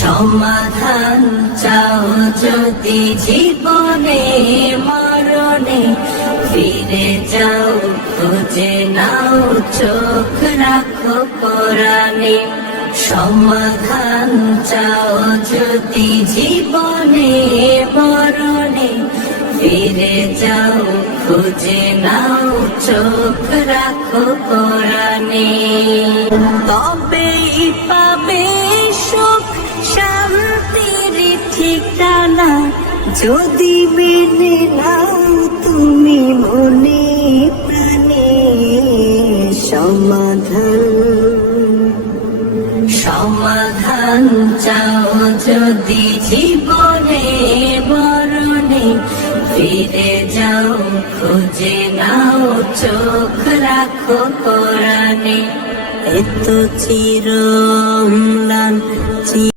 সমাধান চাও যদি জীবনে, মরণে। ফিরে যাও, খুঁজে নাও, চোখ রাখো কোরআনে সমাধান চাও যদি জীবনে, মরণে। ফিরে যাও, খুঁজে নাও, চোখ রাখো কোরআনে তবেই পাবে ঠিকানা যদি মেনে নাও তুমি মনে প্রাণে সমাধান। সমাধান চাও যদি জীবনে, মরণে, ফিরে যাও, খুঁজে নাও, চোখ রাখো কোরআনে। এত চির